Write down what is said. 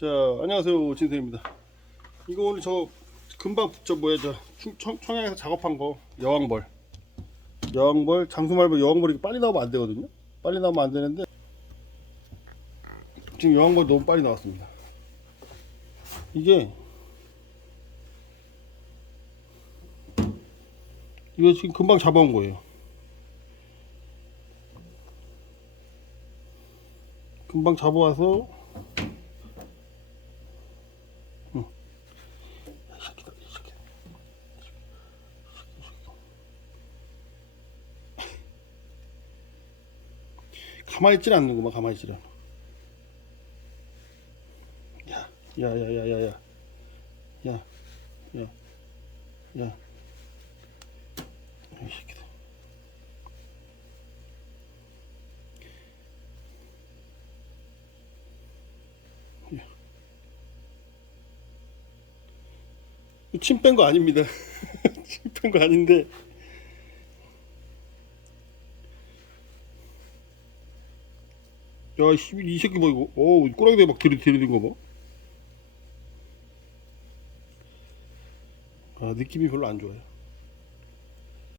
자, 안녕하세요. 진세입니다. 이거 오늘 저 금방 저 뭐야 저 충- 청, 청양에서 작업한 거 여왕벌. 여왕벌 장수말벌 여왕벌이 빨리 나오면 안 되거든요. 빨리 나오면 안 되는데 지금 여왕벌 너무 빨리 나왔습니다. 이게 이거 지금 금방 잡아온 거예요. 금방 잡아와서 가만있질 않는구만 가만있질 않아 야 야야야야야. 야야야. 야. 이 새끼들. 침 뺀 거 아닙니다. 침 뺀 거 아닌데. 야, 씨, 이 새끼 뭐 이거? 어, 꼬랑이에 막 들이 들이댄 거 봐. 아, 느낌이 별로 안 좋아요.